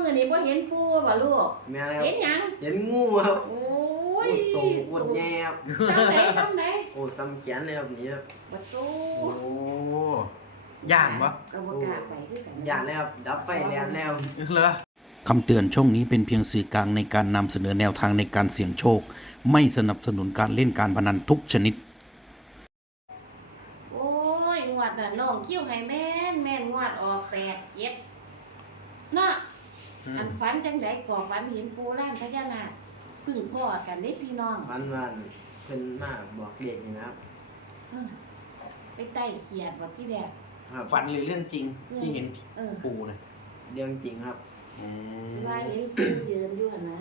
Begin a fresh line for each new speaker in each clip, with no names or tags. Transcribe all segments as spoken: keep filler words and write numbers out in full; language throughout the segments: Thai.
มื้อนี้บ่เห็นปูบ่ลูก
แม่ครับ
เห็นหยัง
เห็นงูครับ
โอ้ย
โตปวดแย่ครับ
จังไดจังได
โอ้ซ้ำแขนเลยครับนี่ครับ
ประตู
โอ้ย่านวะ
ก็บ่กล้าไปคือกัน
ย่านเลยครับดับไฟแลนแล้ว
เหรอ
คำเตือนช่องนี้เป็นเพียงสื่อกลางในการนำเสนอแนวทางในการเสี่ยงโชคไม่สนับสนุนการเล่นการพนันทุกชนิด
โอ้ยงวดน่ะน้องคิ้วให้แม่นแม่นงวดออกแปด เจ็ดเนาะอันฝันจังได๋ก็ฝันเห็นปูร่างพญานาคพึ่งพ่อกันเด้พี่น้อง
วันวันเพิ่นมาบอกเลขนี่นะครับ
ไปไต่เขียดบ่ที่แรก
ฝันเลยเรื่องจริงที่เห็นปูนะ
เรื่องจริงครับ
ว่าเห็นปูยืนอยู่หั่นน่ะ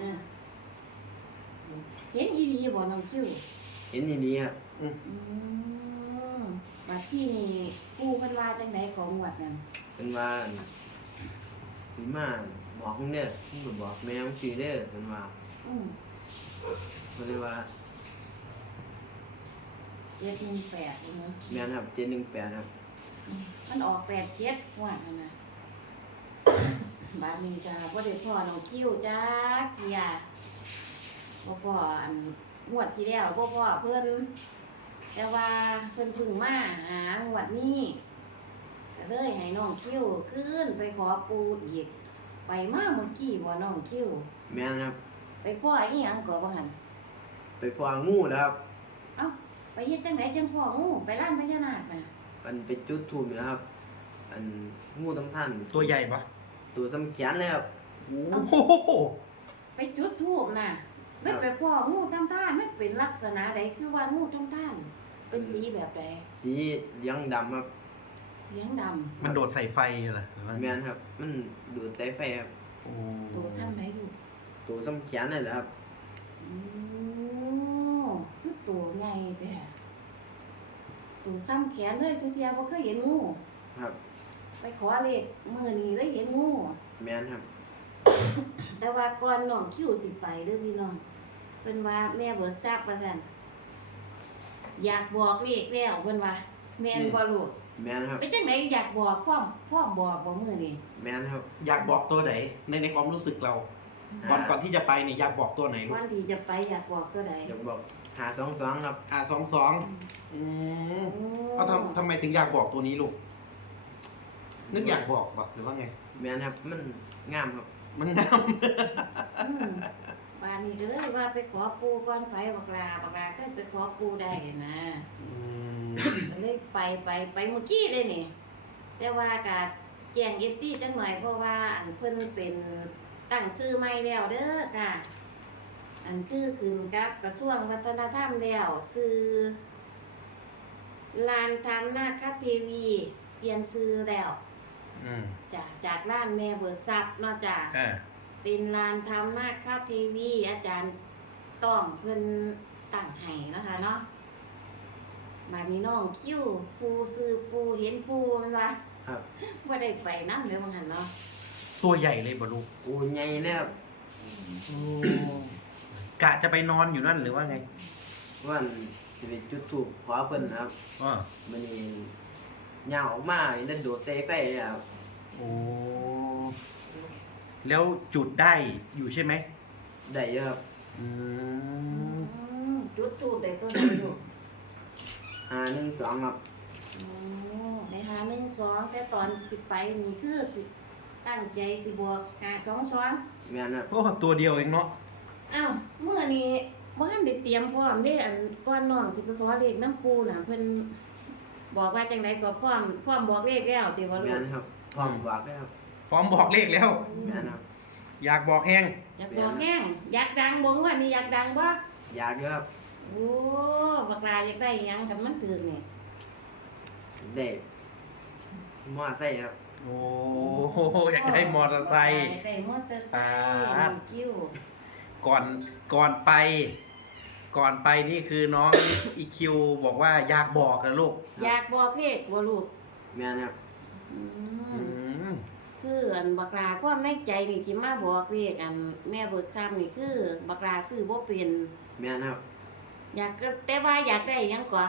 เห็นอีหลีบ่น้องคิ้ว
เห็นอีหลีครับ
อืมบัดที่นี่ปูเพิ่นว่าจังได๋ก็งวดนั้น
เพิ่นว่าสิมาบอกเพิ่นเด้อเพิ่นบอกแม่ผมชื่อเด้อเพิ่นว่า
อืม
เพิ่นเลยว่า
เจ็ดหนึ่งแปดเนาะ
แม่นครับเจ็ดหนึ่งแปดครับ
มันออกแปด เจ็ดงวดนั่นน่ะบาดนี้จ้าบ่ได้พ่อน้องคิ้วจักเที่ยบ่พ่ออันงวดที่แล้วบ่พ่อเพิ่นแต่ว่าเพิ่นเพิ่งมาหางวดนี้ก็เลยให้น้องคิ้วขึ้นไปขอปูอีกไปมาเมื่อกี้บ่น้องคิ้ว
แม่นครับ
ไปพ่ออีหยังก็บ่หั่น
ไปพ่องูนะครับ
เอ้าไปเฮ็ดจังไดจังพ่องูไปร้านพญานาคน่ะ
มันเป็นจุดธูปนะครับอันงูตำท่าน
ตัวใหญ่ปะ
ตัวซ้ำแขนเลยครับ
โอ้โห
ไปจุดธูปน่ะแล้วไปพ่องูตำท่านมันเป็นลักษณะใดคือว่างูตำท่านเป็นสีแบบใด
สีเหลืองดำครับ
เหลืองดำ
มันโดดใส่ไฟเหรอ
แม่นครับมันดูดสายไฟครับ
โอ้
ตัวซ้ำไหนลูก
ตัวซ้ำแขนเลยเหรอครับ
โอ้คือตัวใหญ่แท้ตัวซ้ำแขนเลยทุกเที่ยบ่เคยเห็นงู
ครับ
ไปขอเลขมื้อนี้เลยเห็นงู
แม่นครับ
แต่ว่าก่อนน้องคิ้วสิไปเด้อพี่น้องเพิ่นว่าแม่เบิกทราบว่าซั่นอยากบอกเลขแล้วเพิ่นว่าแม่นบ่ลูก
แม่นครับ
เป็นจังได๋อยากบอกพร้อมพร้อมบอกบ่มื้อนี้
แม่นครับ
อยากบอกตัวไหนในในความรู้สึกเราก่อนก่อนที่จะไปเนี่ยอยากบอกตัวไหน
ก่อนที่จะไปอยากบอกตัวใด
อยากบอกห้าสองสองครับ
ห้าสองสองอืมเอาทำทำไมถึงอยากบอกตัวนี้ลูกนึกอยากบอกป่ะหรือว่าไง
แม่นครับมันงามครับ
มันงาม
บ้านนี้ก็เลยว่าไปขอปูก่อนไปบักลาบักลาก็ไปขอปูได้นะก็เลยไปไปไปเมื่อกี้เลยนี่แต่ว่าก็แจ้ง เอฟ ซี จังหน่อยเพราะว่าอันเพิ่นเป็นตั้งชื่อใหม่แล้วเด้อค่ะอันคือขึ้นกับกระทรวงวัฒนธรรมแล้วชื่อลานธรรมนาคทีวีเปลี่ยนชื่อแล้วจากจากร้านแม่เบิกทรัพย์นอกจากเป็นลานธรรมนาคทีวีอาจารย์ต้องเพิ่นตั้งให้นะคะเนาะบาดนี้น้องคิ้วปูซื้อปูเห็นปูมันว่า
ครับ
บ่ได้ไปนำเด้อบางหั่นเนาะ
ตัวใหญ่เลยบ่ลูก
โอ้ใหญ่เลยครับ
กะจะไปนอนอยู่นั่นหรือว่าไง
ว่าสิไปจุดธูปขอเพิ่นนะครับ
อ๋อ
มันนี่ย่างออกมานั่นโดดใส่ไฟเลยครับ
โอ้แล้วจุดได้อยู่ใช่ไหม
ได้เยอะครับ
อื
มจุดธูปได้ตัวไหนลูก
ห้าหนึ่งสองครับ
โอ้ได้ห้าหนึ่งสองแต่ตอนสิไปนี่คือสิตั้งใจสิบวกห้าสองสอง
แม่นครับ
โอ้ตัวเดียวเองเนาะ
อ้าวเมื่อนี้บ่ทันได้เตรียมพร้อมเด้อันก่อนน้องสิไปขอเลขน้ำปูน่ะเพิ่นบอกว่าจังไดก็พร้อมพร้อมบอกเลขแล้วติบ่ลูก
แม่นครับพร้อมบอกแล้วครับ
พร้อมบอกเลขแล้ว
แม่นครับ
อยากบอกแฮง
อยากบอกแฮงอยากดังบ่ว่านี่อยากดังบ่
อยากอยู่ครับ
โอ้บักลาอยากได้หยังคันมันถึกนี่
ได้มอไซค์ครับ
โอ้อยากได้มอเตอร์ไซค์
ได้มอเตอร์ไซค์กิ้ว
ก่อนก่อนไปก่อนไปนี่คือน้องอีคิวบอกว่าอยากบอกนะลูก
อยากบอกเลขบ่ลูก
แม่นครับ
อืมคืออันบักลาความในใจนี่ที่มาบอกเลขอันแม่เบิกทรัพย์นี่คือบักลาซื้อบ่เป็น
แม่นครับ
อยากแต่ว่าอยากได้หยังก่อ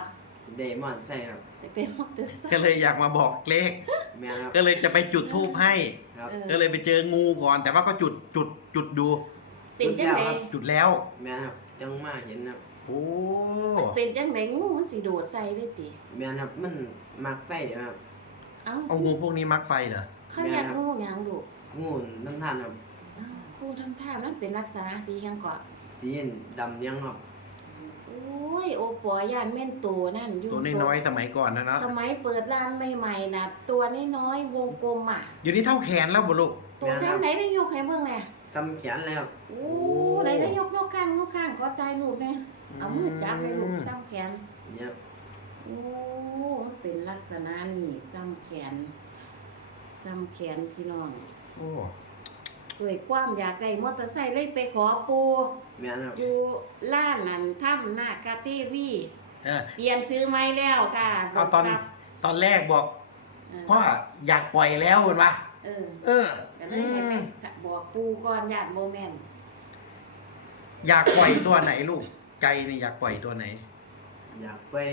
ได้มอนใช่ครับ
แต่เป็นมอเตอร์ไซ
ก็
ค์
เลยอยากมาบอกเลข
แม่นครับ
ก็เลยจะไปจุดธูปให้
ครับ
เออ
ก็เลยไปเจองูก่อน แต่ว่าก็จุดจุดจุดดู
เป็นจังไหน
จุดแล้ว
แม่นครับจังมาเห็นครับ
โอ้
เป็นจังไหนงูมันสิโดดใส่เลยติ
แม่นครับมันมักไฟครับ
เอ้า
เอางูพวกนี้มักไฟเหรอ
เขาเรียกงูหยังลูก
งูน้ำท่านครับ
อ้าวผู้ทำท่ามันเป็นลักษณะสีหยังก่อน
สีดำยังครับ
โอ้ยโอปอย่านแม่นโตนั่นอยู่
ตัวน้อยๆสมัยก่อนนะเนาะ
สมัยเปิดร้านใหม่ๆนะตัวน้อยๆวงกลมอ่ะ
อยู่ที่เท่าแขนแล้วบ่ลูก
ตัวซ้ำไหนได้ยกให้เบิ่งแหน่
จำแขนแล้ว
โอ้ไหนได้ยกยกข้างยกข้างขอใจลูกแน่เอามือจับเลยลูกซ้ำแขน
เนี่ย
โอ้มันเป็นลักษณะนี่ซ้ำแขนซ้ำแขนพี่น้อง
โอ้
ด้วยความอยากได้มอเตอร์ไซค์เลยไปขอปู
แม่นครับ
อยู่ล้านนั่นถ้ำนาคาเทวี
เออ
เปลี่ยนซื้อไม้แล้วค่ะ
เอาตอน
ครับ
ตอนแรกบอก
เออ
พ่ออยากปล่อยแล้วเห็นปะ
เออ
เออ
ก็เลยให้ไปบอกปูก่อนญาติโบแมน
อยากปล่อยตัวไหนลูก ใจนี่อยากปล่อยตัวไหน
อยากไป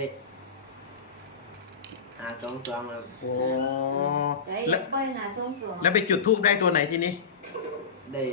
หาสองสองครับ
โอ้
ใจ
แล้ว
ไปหาส่งสอง
แล้วไปจุดทูบได้ตัวไหนทีนี้
ได้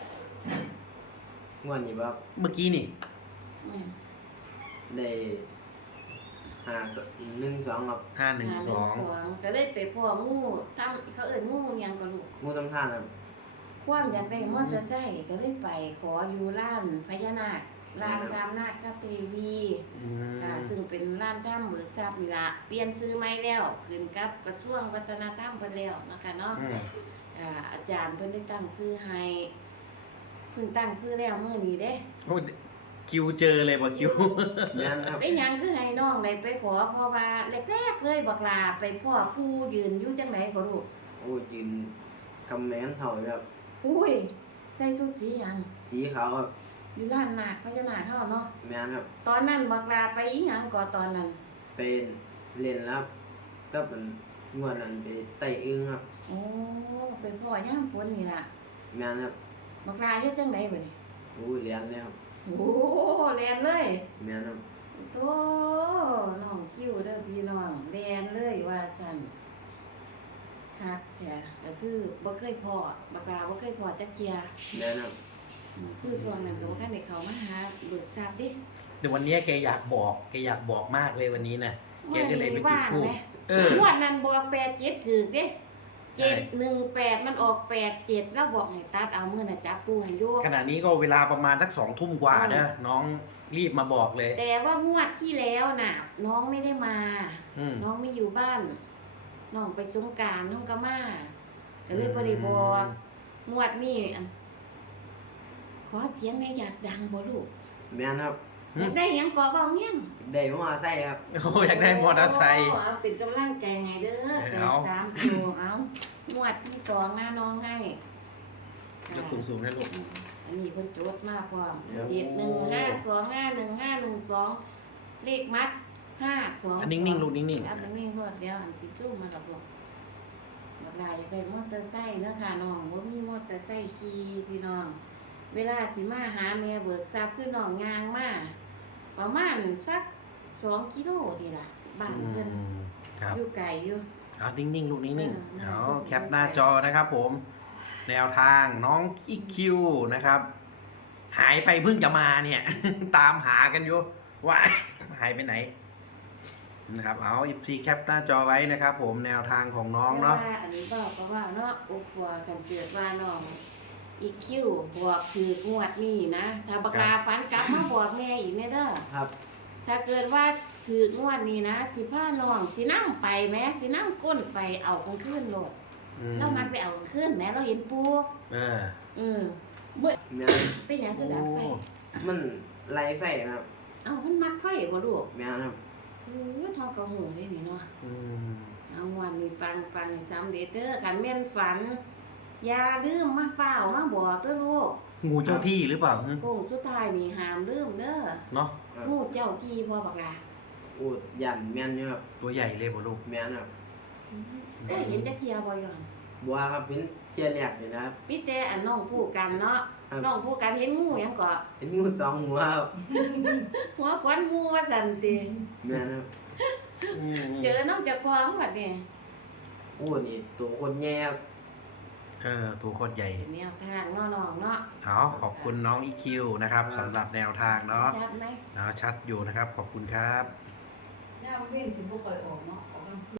งวดนี้ครับ
เมื่อกี้นี่
อืม
ได้หาสหนึ่งสองครับ
ห้าหนึ่ง
หา
สอง
สองก็เลยไปพ่องูทำเขาเอิ้นงูหยังก็ลูก
งูน้ำท่านครับ
ความอยากได้มอเตอร์ไซค์ก็เลยไปขออยู่ร้านพญานาคร้านตามนาคเทวี
อืม
ค่ะซึ่งเป็นร้านถ้ำเบิกทรัพย์นี่ละเปลี่ยนซื้อไม้แล้วขึ้นกับกระทรวงวัฒนธรรมเพิ่นแล้วนะคะเนาะ
อืม
อ่าอาจารย์เพิ่นได้ตั้งชื่อให้เพิ่งตั้งชื่อแล้วมื้อนี้เด้
โอ้คิวเจอเลยบ่คิว
แม่นครับ
เป็นหยังคือให้น้องได้ไปขอเพราะว่าแรกๆเลยบักลาไปพ่อผู้ยืนอยู่จังไหนก็ลูก
โอ้ยืนกำแมนเท่าเลยครับ
อุ้ยใส่ชุดสีหยัง
สีขาวครับ
อยู่ร้านนาคพญานาคเฮาเนาะ
แม่นครับ
ตอนนั้นบักลาไปอีหยังก่อตอนนั้น
เป็นเล่นแล้วก็เป็นงวดนั้นไปไต่อึ้งครับ
โอ้ไปพ่อยามฝนนี่ล่ะ
แม่นครับ
บักลาเฮ็ดจังไดบัดนี้
โอ้เรียนแล้วครับ
โอ้แล่นเลย
แม่นครับ
โอ้น้องคิวเด้อพี่น้องแล่นเลยว่าซั่นคักแท้ก็คือบ่เคยพอบักลาบ่เคยพอจักเที่ย
แม่นครับ
อืมคือช่วงนั้นก็บ่คันได้เข้ามาหาเบิกทรัพย์ดิ
แต่วันนี้แกอยากบอก แกอยากบอกมากเลยวันนี้นะแกก็เลยไปจุดธูป
ไหม
เออ
งวดนั้นบอกแปดเจ็ดถูกเด้
ใช่
เจ็ดหนึ่งแปดมันออกแปดเจ็ดแล้วบอกให้ตัดเอามื้อน่ะจับปูให้อยู่
ขณะนี้ก็เวลาประมาณสักสองทุ่มกว่าเนอะน้องรีบมาบอกเลย
แต่ว่างวดที่แล้วน่ะ น้องไม่ได้มา
อืม
น้องไม่อยู่บ้าน น้องไปสงกรานต์น้องก็มาก็เลยบ่ได้บอกงวดนี้อันขอเสียงในอยากดังบ่ลูก
แม่นครับ
อยากได้หยังก่อเว้าเงี้ยง
ได้มาใส่ครับ
โอ้อยากได้มอเตอร์ไซค์
โอ้เอาเป็นกำลังใจให้เด้อแต่
เอา
สามกิโลเอางวดที่สองนะน้องให้
ยกสูงๆให้ลูก
อันนี้เพิ่นโจทย์มาพร้อมเจ็ดหนึ่งห้าสองห้าหนึ่งห้าหนึ่งสองเลขมัดห้าสอง
อันนิ่งๆลูกนิ่ง
อันนิ่งๆรวดเดียวอันที่สู้มาดอกลูกบักลาอยากได้มอเตอร์ไซค์เนาะค่ะน้องบ่มีมอเตอร์ไซค์ขี่พี่น้อง เวลาสิมาหาแม่เบิกทรัพย์คือน้องยางมาประมาณสักสองกิโลนี่ล่ะบ้าน
ๆอื
เพิ่น
มครับ
อยู่ไกลอยู่
เอานิ่งๆลูกนิ่ง
เออ
ๆเอาแคปหน้าจอนะครับผม แนวทางน้องอีคิวนะครับ หายไปเพิ่งจะมาเนี่ย ตามหากันอยู่ว่า หายไปไหนนะครับเอาอีซีแคปหน้าจอไว้นะครับ ผมแนวทางของน้องเนาะ
แต่ว่าอันนี้บอกก็ว่าเนาะอุปวกันเกิดว่าน้องอีคิวบวกคืองวดนี่นะถ้าบักลาฝันกลับมาบอกแม่อีกแน่เด้อ
ครับ
ถ้าเกิดว่าถืองวดนี้นะสิพาน้องสินั่งไปแม้สินั่งก้นไปเอากลางคืนโลด
อืม
เรามันไปเอากลางคืนแม้เราเห็นปู
เออ
อืมเมื่อ
แม่น
เป็นหยังคือดับไฟ
มันไล่ไฟครับ
เอ้ามันมักไฟบ่ลูก
แม่นครับ
เออทองกระหูได้นี่เนาะ
อืม
เอาวันนี้ปังปังให้สำเร็จเด้อขันแม่นฝัน อย่าลืมมาเฝ้ามาบอกเด้อลูก
งูเจ้าที่หรือเปล่าฮึ
โค้งสุดท้ายนี่ห้ามลืมเด้อ
เนาะ
ครับ
งูเจ้าที่บ่บักลา
โอ้ยันแม่นอยู่ครับ
ตัวใหญ่เลยบ่ลูก
แม่นครับ
เอ้ยเห็นจักเที่ยบ่ย่อน
บัวครับเป็นเจียแหลกเลยนะครับ
มีแต่อันน้องผู้กันเนาะ
ครับ
น้องผู้กันเห็นงูหยังก็
เป็นงูสองหัวครับ
หัวควันงูว่าซั่นสิ
แม่นครับ
อืม
เจอน้องเจะคล้าของแบบนี้
โอ้นี่ตัวคนแย่
เออตัวโคตรใหญ่
เป็นแนวทางเนาะน้องเนาะ
เอาขอบคุณน้องอีคิวนะครับสำหรับแนวทางเนาะ
ชัดไหม
เนาะชัดอยู่นะครับ ขอบคุณครับ
ย่ามันเพ่งสิบ่ค่อยออกเนาะออกกลางคืน